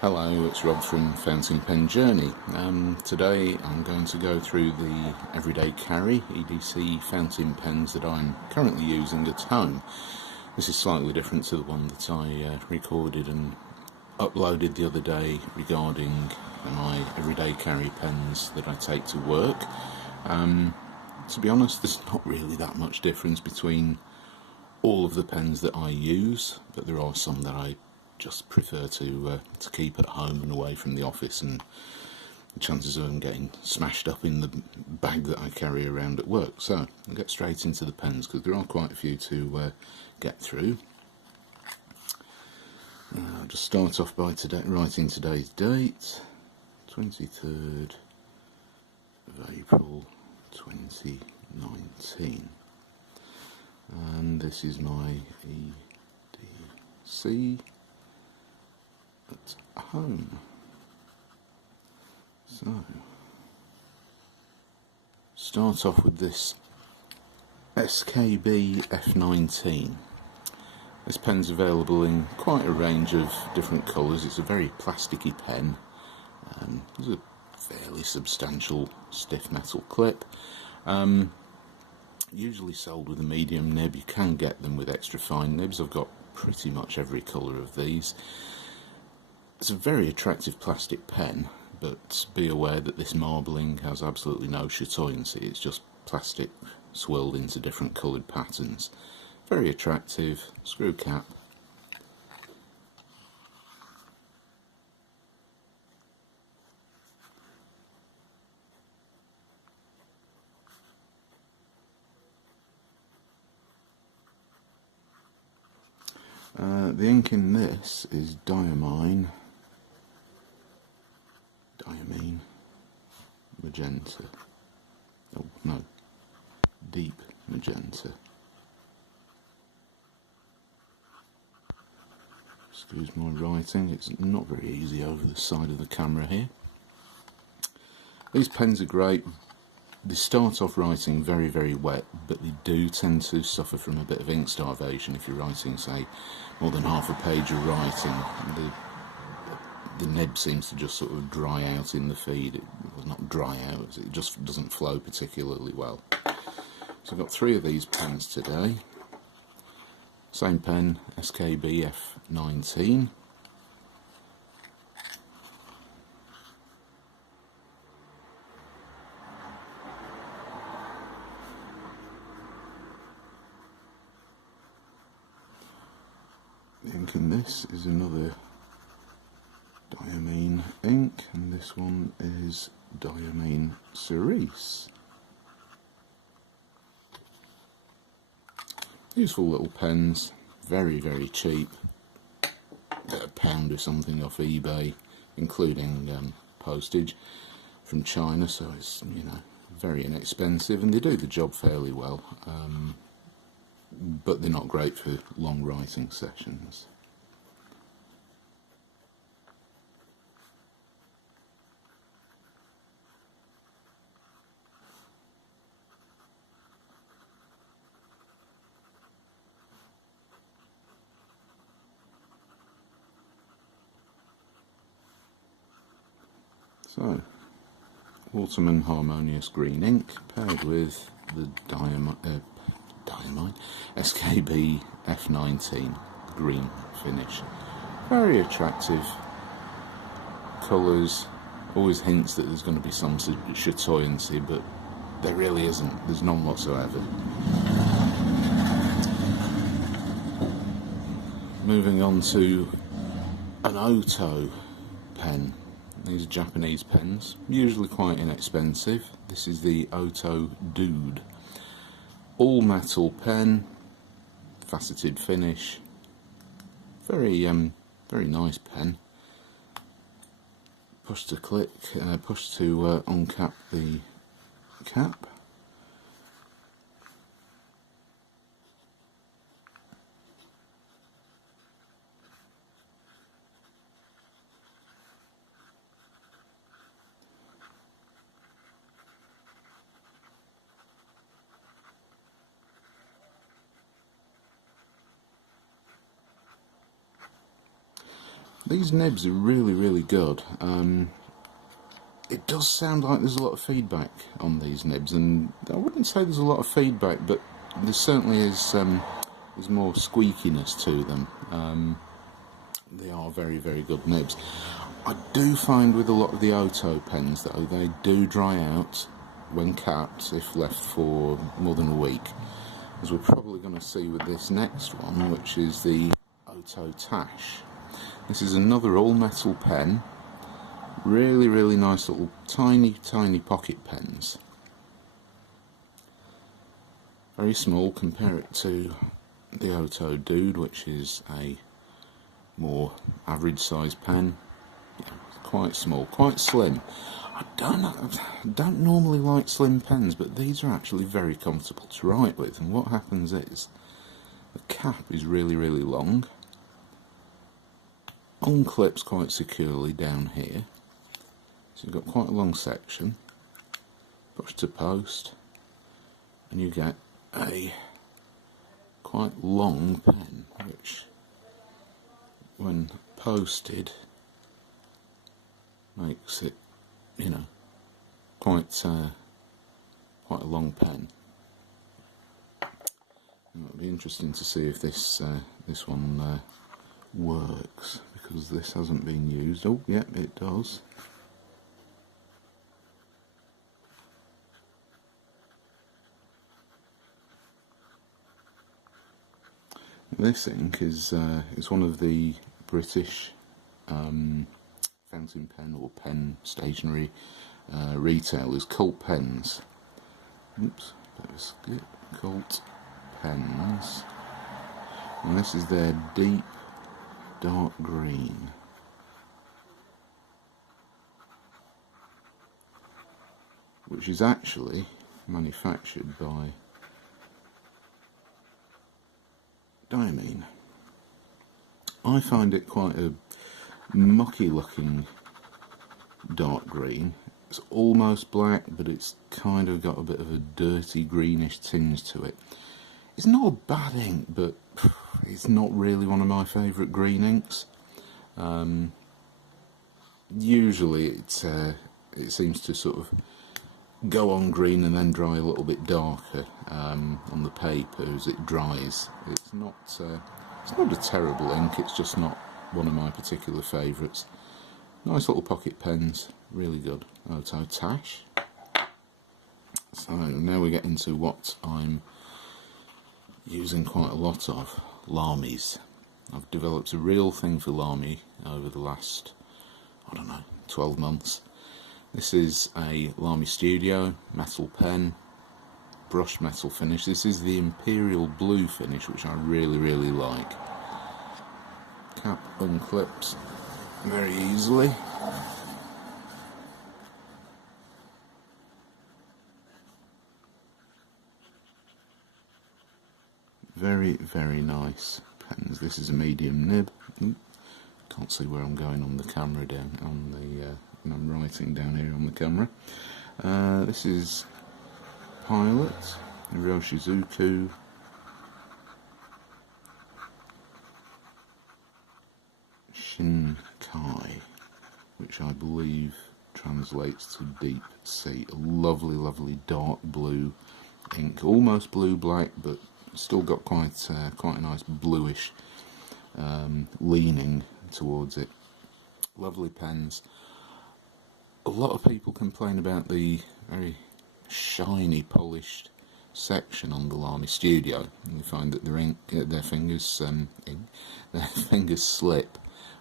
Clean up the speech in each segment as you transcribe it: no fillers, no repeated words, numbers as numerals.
Hello, it's Rob from Fountain Pen Journey. Today I'm going to go through the everyday carry EDC fountain pens that I'm currently using at home. This is slightly different to the one that I recorded and uploaded the other day regarding my everyday carry pens that I take to work. To be honest, there's not really that much difference between all of the pens that I use, but there are some that I just prefer to keep at home and away from the office, and the chances of them getting smashed up in the bag that I carry around at work. So I'll get straight into the pens because there are quite a few to get through. I'll just start off by writing today's date, 23rd of April 2019, and this is my EDC at home. So start off with this SKB F19. This pen's available in quite a range of different colours. It's a very plasticky pen. There's a fairly substantial stiff metal clip. Usually sold with a medium nib. You can get them with extra fine nibs. I've got pretty much every colour of these. It's a very attractive plastic pen, but be aware that this marbling has absolutely no chatoyancy. It's just plastic swirled into different coloured patterns. Very attractive. Screw cap. The ink in this is Diamine Magenta. Oh no, Deep Magenta. Excuse my writing, it's not very easy over the side of the camera here. These pens are great. They start off writing very, very wet, but they do tend to suffer from a bit of ink starvation if you're writing, say, more than half a page of writing. The nib seems to just sort of dry out in the feed. Well, not dry out, it just doesn't flow particularly well. So I've got 3 of these pens today. Same pen, SKB F19. The ink in this is another Diamine ink, and this one is Diamine Cerise. Useful little pens, very, very cheap. Get £1 or something off eBay, including postage from China, so it's, you know, very inexpensive, and they do the job fairly well. But they're not great for long writing sessions. So, Waterman Harmonious Green ink paired with the Diamine SKB F19 green finish. Very attractive colours. Always hints that there's going to be some chatoyancy, but there really isn't. There's none whatsoever. Moving on to an Ohto pen. These are Japanese pens, usually quite inexpensive. This is the Ohto Dude. All metal pen, faceted finish. Very nice pen. Push to uncap the cap. These nibs are really, really good. It does sound like there's a lot of feedback on these nibs, and I wouldn't say there's a lot of feedback, but there certainly is there's more squeakiness to them. They are very, very good nibs. I do find with a lot of the Ohto pens, though, they do dry out when capped if left for more than a week, as we're probably going to see with this next one, which is the Ohto Tache. This is another all-metal pen. Really, really nice little tiny, tiny pocket pens. Very small. Compare it to the Ohto Dude, which is a more average size pen. Yeah, quite small, quite slim. I don't normally like slim pens, but these are actually very comfortable to write with. And what happens is the cap is really, really long, unclips quite securely down here. So you've got quite a long section, push to post, and you get a quite long pen, which when posted makes it, you know, quite a long pen. It'll be interesting to see if this this one works, because this hasn't been used. Oh, yeah, it does. This ink is one of the British fountain pen or pen stationery retailers, Colt pens. Oops, bit of a skip. Colt pens, and this is their deep dark green. Which is actually manufactured by Diamine. I find it quite a mucky looking dark green. It's almost black, but it's kind of got a bit of a dirty greenish tinge to it. It's not a bad ink, but it's not really one of my favourite green inks. Usually it seems to sort of go on green and then dry a little bit darker on the paper as it dries. It's not a terrible ink, it's just not one of my particular favourites. Nice little pocket pens, really good. Ohto Tache. So now we get into what I'm using quite a lot of, Lamys. I've developed a real thing for Lamy over the last, I don't know, 12 months. This is a Lamy Studio metal pen, brushed metal finish. This is the Imperial Blue finish, which I really, really like. Cap unclips very easily. Very, very nice pens. This is a medium nib. Can't see where I'm going on the camera down on the when I'm writing down here on the camera. This is Pilot, Iroshizuku, Shin-kai, which I believe translates to deep sea. A lovely, lovely dark blue ink, almost blue-black, but still got quite a nice bluish leaning towards it. Lovely pens. A lot of people complain about the very shiny, polished section on the Lamy Studio, and they find that their fingers slip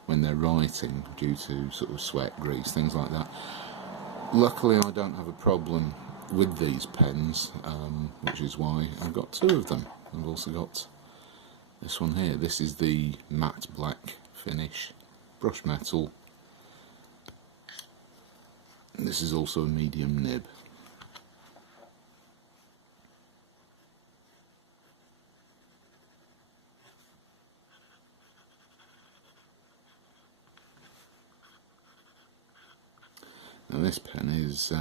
when they're writing due to sort of sweat, grease, things like that. Luckily, I don't have a problem with these pens, which is why I've got two of them. I've also got this one here. This is the matte black finish, brushed metal. This is also a medium nib. Now this pen is,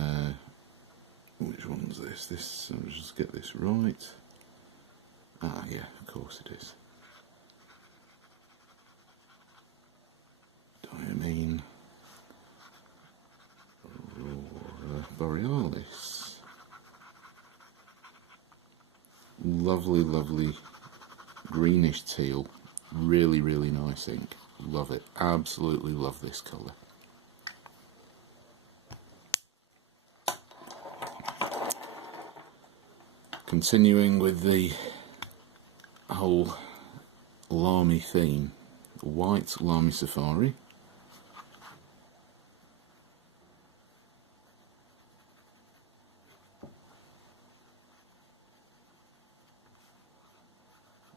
which one's this? This, I'll just get this right. Ah, yeah, of course it is. Borealis. Lovely, lovely greenish teal. Really, really nice ink. Love it. Absolutely love this colour. Continuing with the whole Lamy theme, white Lamy Safari.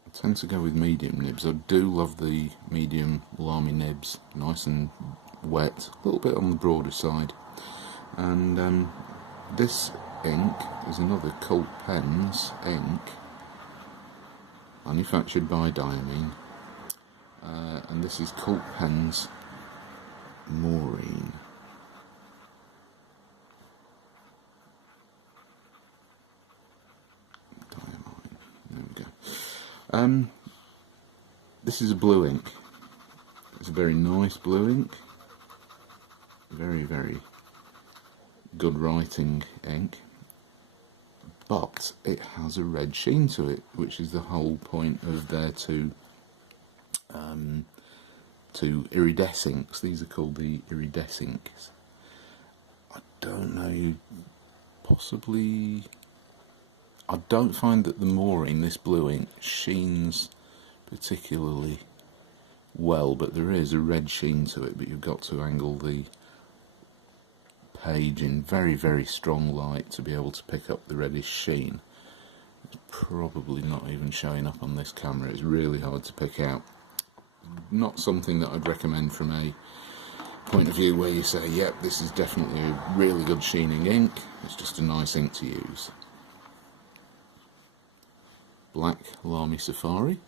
I tend to go with medium nibs. I do love the medium Lamy nibs, nice and wet, a little bit on the broader side. And this ink is another Colt Pens ink, manufactured by Diamine, and this is Colt Pens Maureen. Diamine, there we go. This is a blue ink. It's a very nice blue ink, very, very good writing ink. But it has a red sheen to it, which is the whole point of their two Iridescinks. These are called the Iridescinks. I don't know, possibly. I don't find that the Maureen, this blue ink, sheens particularly well, but there is a red sheen to it. But you've got to angle the page in very, very strong light to be able to pick up the reddish sheen. It's probably not even showing up on this camera. It's really hard to pick out. Not something that I'd recommend from a point of view where you say, yep, this is definitely a really good sheening ink. It's just a nice ink to use. Black Lamy Safari.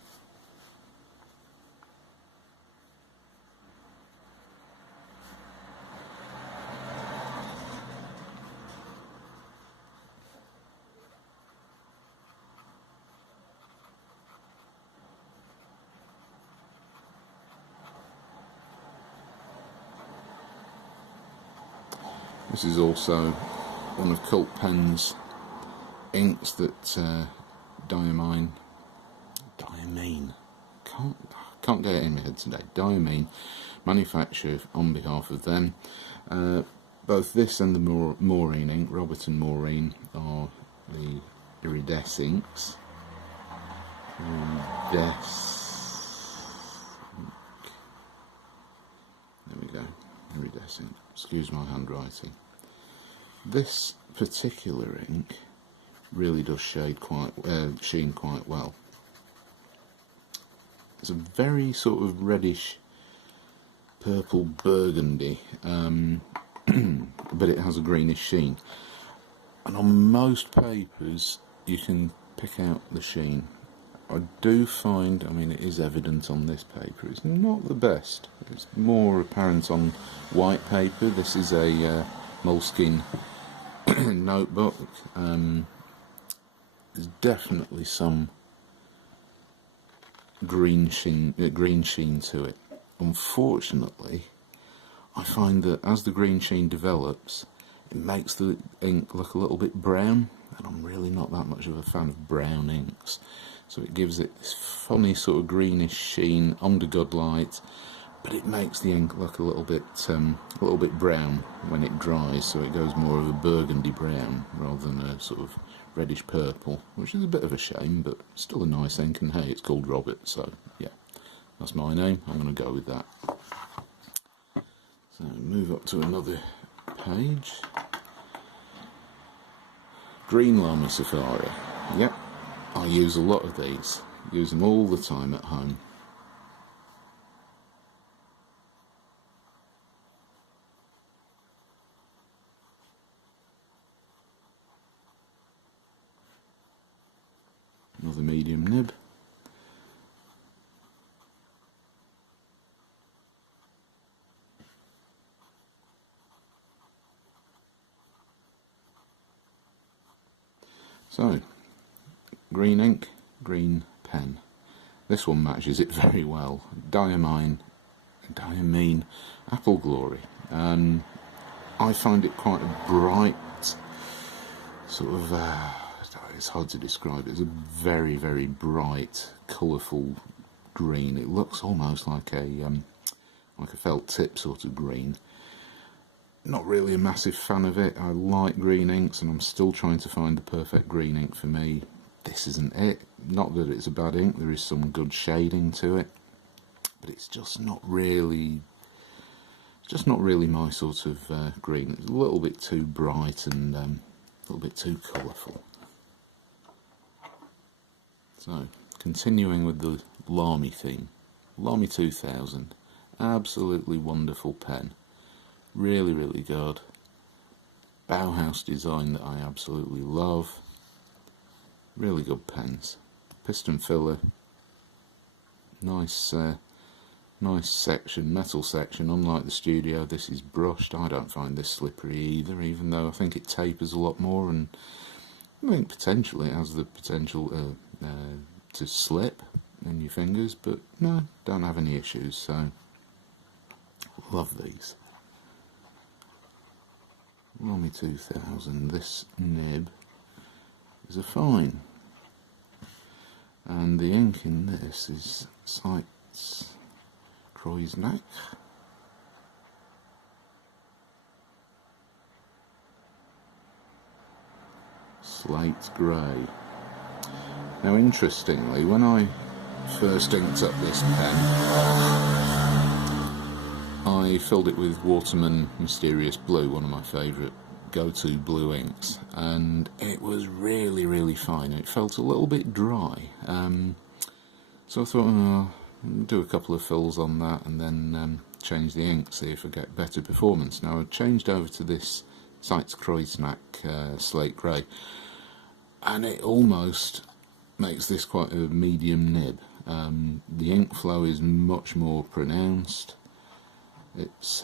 This is also one of Colt Pen's inks that Diamine, can't get it in my head today, Diamine manufacture on behalf of them. Both this and the Maureen ink, Robert and Maureen, are the Iridescinks. There we go, Iridescink. Excuse my handwriting. This particular ink really does sheen quite well. It's a very sort of reddish purple burgundy, but it has a greenish sheen. And on most papers you can pick out the sheen. I do find, I mean, it is evident on this paper, it's not the best. It's more apparent on white paper. This is a Moleskine notebook. There's definitely some green sheen to it. Unfortunately, I find that as the green sheen develops, it makes the ink look a little bit brown, and I'm really not that much of a fan of brown inks. So it gives it this funny sort of greenish sheen under good light, but it makes the ink look a little bit brown when it dries. So it goes more of a burgundy brown rather than a sort of reddish purple, which is a bit of a shame, but still a nice ink. And hey, it's called Robert, so yeah, that's my name. I'm going to go with that. So move up to another page. Green Lamy Safari. Yep. I use a lot of these, use them all the time at home. Another medium nib. So, green ink, green pen. This one matches it very well. Diamine Apple Glory. I find it quite a bright, sort of, it's hard to describe. It's a very, very bright, colourful green. It looks almost like a felt tip sort of green. Not really a massive fan of it. I like green inks, and I'm still trying to find the perfect green ink for me. This isn't it. Not that it's a bad ink, there is some good shading to it, but it's just not really my sort of green. It's a little bit too bright and a little bit too colourful. So, continuing with the Lamy theme. Lamy 2000, absolutely wonderful pen. Really, really good. Bauhaus design that I absolutely love. Really good pens. Piston filler. Nice section, metal section. Unlike the Studio, this is brushed. I don't find this slippery either, even though I think it tapers a lot more, and I think potentially it has the potential to slip in your fingers, but no, don't have any issues, so love these. Lamy 2000, this nib is a fine, and the ink in this is Seitz-Kreuznach. Slate grey. Now, interestingly, when I first inked up this pen, I filled it with Waterman Mysterious Blue, one of my favourite go-to blue inks, and it was really, really fine. It felt a little bit dry, so I thought, I'll do a couple of fills on that and then change the ink, see if I get better performance. Now, I've changed over to this Seitz-Kreuznach slate grey, and it almost makes this quite a medium nib. The ink flow is much more pronounced. It's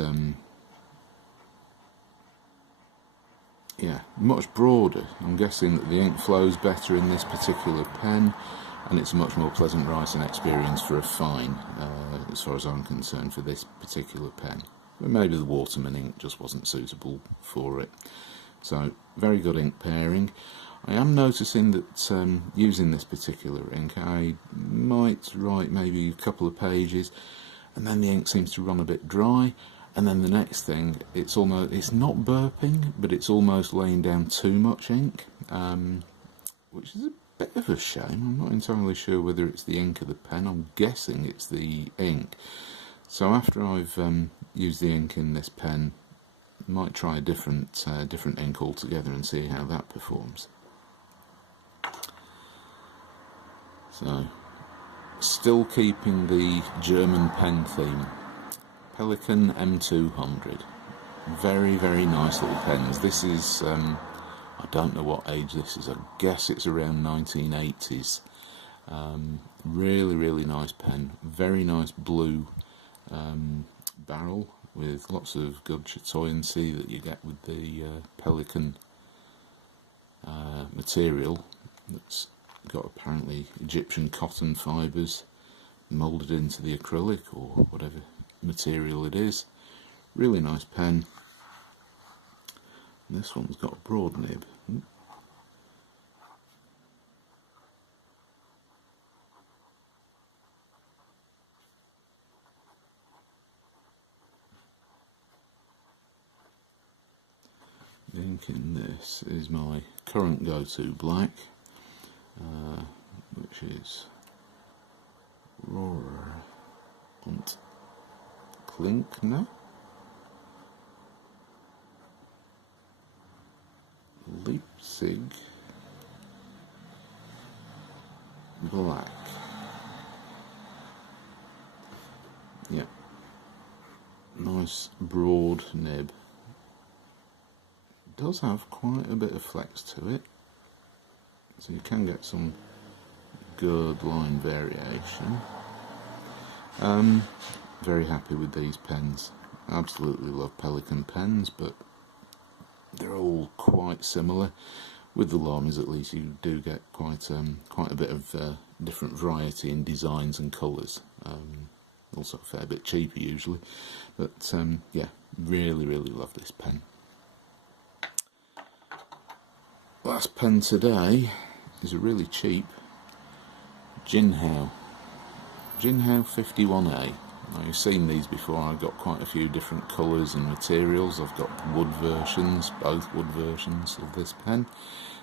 yeah, much broader. I'm guessing that the ink flows better in this particular pen, and it's a much more pleasant writing experience for a fine, as far as I'm concerned, for this particular pen. But maybe the Waterman ink just wasn't suitable for it. So, very good ink pairing. I am noticing that using this particular ink, I might write maybe a couple of pages, and then the ink seems to run a bit dry, and then the next thing, it's not burping, but it's almost laying down too much ink, which is a bit of a shame. I'm not entirely sure whether it's the ink or the pen. I'm guessing it's the ink. So after I've used the ink in this pen, I might try a different ink altogether and see how that performs. So, still keeping the German pen theme. Pelikan M200. Very, very nice little pens. This is, I don't know what age this is. I guess it's around 1980s. Really, really nice pen. Very nice blue barrel with lots of good chatoyancy that you get with the Pelikan material. That's got apparently Egyptian cotton fibres moulded into the acrylic or whatever material it is. Really nice pen. And this one's got a broad nib. The ink in this is my current go-to black, which is Rohrer and Klingner. Leipzig black. Yeah, nice broad nib. Does have quite a bit of flex to it, so you can get some good line variation. Very happy with these pens. Absolutely love Pelikan pens, but they're all quite similar. With the Lamys, at least, you do get quite a bit of different variety in designs and colours. Also a fair bit cheaper usually, but yeah, really, really love this pen. last pen today is a really cheap Jinhao 51A. Now, you've seen these before. I've got quite a few different colours and materials. I've got wood versions, both wood versions of this pen.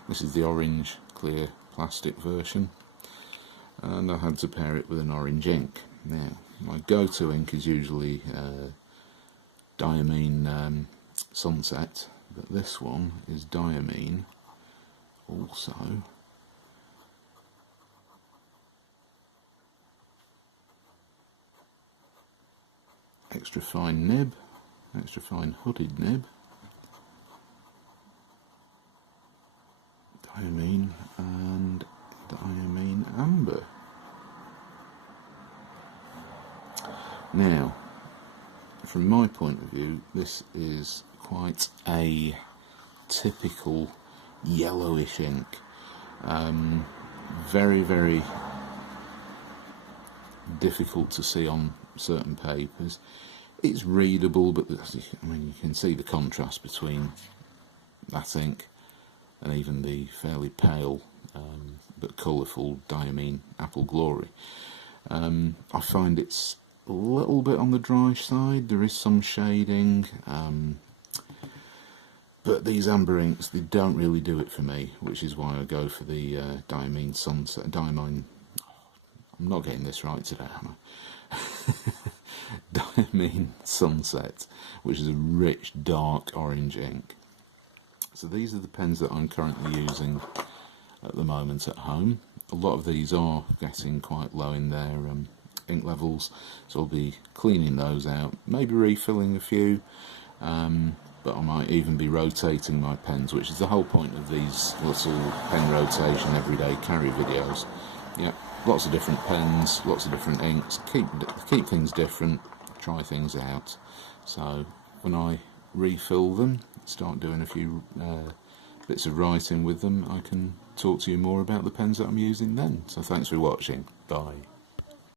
This is the orange clear plastic version, and I had to pair it with an orange ink. Now, my go-to ink is usually Diamine Sunset, but this one is Diamine also extra fine nib, extra fine hooded nib, Diamine and Diamine Amber. Now, from my point of view, this is quite a typical yellowish ink. Very, very difficult to see on certain papers. It's readable, but I mean, you can see the contrast between that ink and even the fairly pale but colourful Diamine Apple Glory. I find it's a little bit on the dry side. There is some shading, but these amber inks, they don't really do it for me, which is why I go for the Diamine Sunset. I'm not getting this right today, am I? Diamine Sunset, which is a rich dark orange ink. So these are the pens that I'm currently using at the moment at home. A lot of these are getting quite low in their ink levels, so I'll be cleaning those out, maybe refilling a few, but I might even be rotating my pens, which is the whole point of these little pen rotation everyday carry videos. Yeah, lots of different pens, lots of different inks, keep things different, try things out. So when I refill them, start doing a few bits of writing with them, I can talk to you more about the pens that I'm using then. So thanks for watching. Bye.